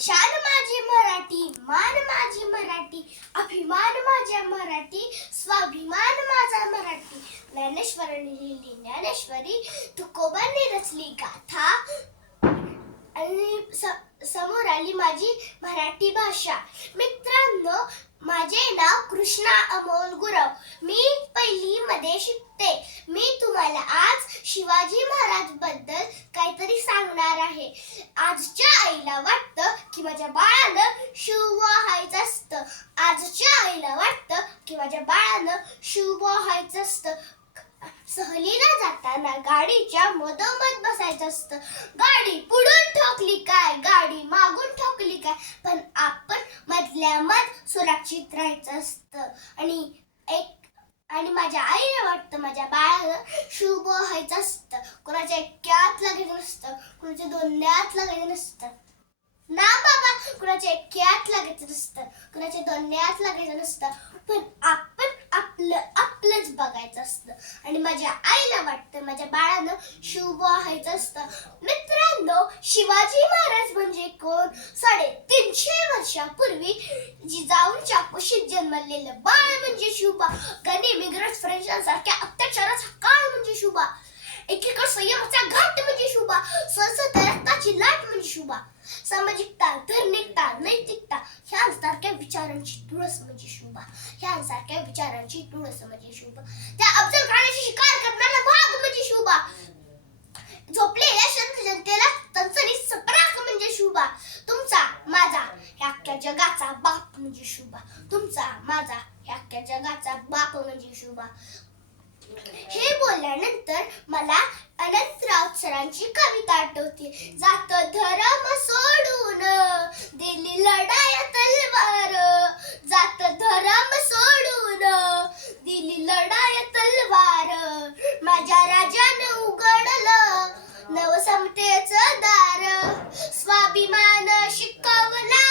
शान माझी मराठी, मान माझी मराठी, अभिमान माझा मराठी, स्वाभिमान माझा मराठी. ज्ञानेश्वरांनी लिहिली ज्ञानेश्वरी, तुकोबांनी रचली गाथा आणि समोर आली माझी मराठी भाषा. मित्रांनो, माझे नाव कृष्णा अमोल गुरव. मी पहिली मध्ये शिकते. मी तुम्हाला आज शिवाजी महाराज बद्दल काहीतरी सांगणार आहे. आजच्या आईला वाटतं की माझ्या बाळानं शिव व्हायचं असतं. आजच्या आईला वाटतं की माझ्या बाळानं शिव व्हायचं असतं. सहलीला जाताना गाडीच्या मधोमध बसायचं असतं. गाडी पुढून ठोकली काय, गाडी मागून ठोकली काय, पण आपण मधल्या मध सुरक्षित राहायचं असतं. आणि माझ्या आईला वाटतं माझ्या बाळाला शुभ व्हायचं असतं. कोणाच्या एक्क्यात लागायचं नसतं, कोणाच्या दोन्यात लागायचं नसतं ना बाबा, कुणाच्या एक्क्यात लागायचं नसतं, कुणाच्या दोन्यात लागायचं नसतं, पण आपण आपलंच बघायचं असतं. आणि माझ्या आईला वाटतं माझ्या बाळानं शुभ व्हायचं असतं. मित्रांनो, शिवाजी महाराज म्हणजे कोण? 350 वर्षापूर्वी जिजाऊंच्या कुशीत जन्मलेलं बाळ म्हणजे शिवबा. गनिम, इंग्रज, फ्रेंच सारख्या अत्याचाराचा काळ म्हणजे शिवबा. एकीकडे संयमाचा घाट म्हणजे शिवबा. संसद रक्ताची लाट म्हणजे शिवबा. सामाजिकता, धार्मिकता, नैतिकता ह्यासारख्या विचारांची तुळस म्हणजे शिवबा. ह्यासारख्या विचारांची तुळस म्हणजे शिवबा. त्या अफजल खानाची शिकार करणारा वाघ म्हणजे शिवबा. झोपलेल्या शांत जनतेला चणचणीत सपराक म्हणजे शिवबा. तुमचा माझा ह्या अख्ख्या जगाचा बाप म्हणजे शिवबा. तुमचा माझा ह्या अख्ख्या जगाचा बाप म्हणजे शिवबा. हे बोलल्यानंतर मला अनंतराव सरांची कविता आठवते. जात धर्म सोडून दिली लढाया तलवार, जात धर्म सोडून दिली लढाया तलवार. माझ्या राजानं उघडलं नवसमतेचं दार. स्वाभिमान शिकवला,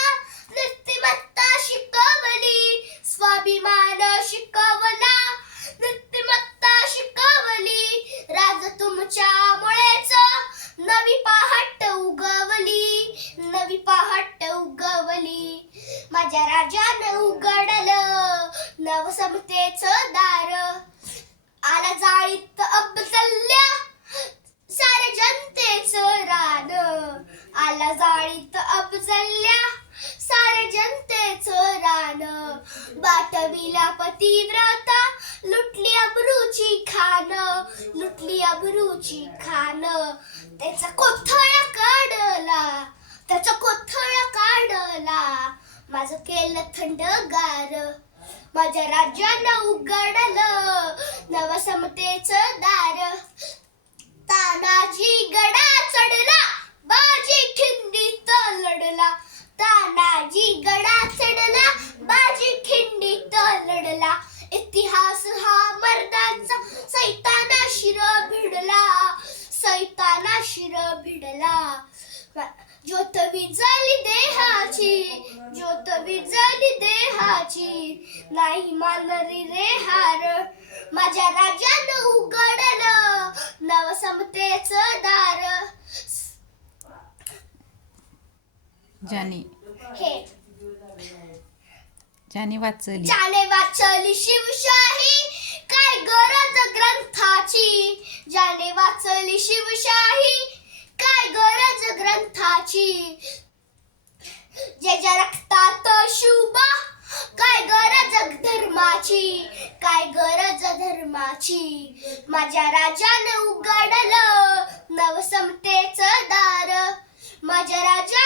नीतिमत्ता शिकवली. स्वाभिमान शिकवला, नीतिमत्ता शिकवली. राज तुमच्यामुळेच नवी पहाट उगवली, नवी पहाट उगवली. माझ्या राजानं उघडलं नवसमतेचं दार. आला जाळीत अफजल्या साऱ्या जनतेचं रान. आला जाळीत अफजल्या साऱ्या जनतेचं रान. बाटविला पतिव्रता, लुटली अब्रूची खान, लुटली अब्रूची खान. त्याचा कोथळा काढला, त्याचा कोथळा काढला, माझं केलं थंडगार. माझ्या राज्यानं उघडलं नवसमतेचं दार. तानाजी गडा चढला, बाजी खिंडीत लढला. तानाजी गडा चढला, बाजी खिंडीत लढला. इतिहास हा मर्दांचा, सैताना शिर भिडला, सैताना शिर भिडला. ज्योत विझली देहाची, ज्योत विझली देहाची, नाही मानरी रे हार. माझ्या राजानं उघडलं नवसमतेचं दार. ज्याने वाचली, ज्याने वाचली शिवशाही, काय गरज ग्रंथाची. ज्याने वाचली शिवशाही, काय गरज ग्रंथाची. ज्याच्या रक्तात शिवबा, काय गरज धर्माची, काय गरज धर्माची. माझ्या राजानं उघडलं नवसमतेचं दार. माझ्या राजा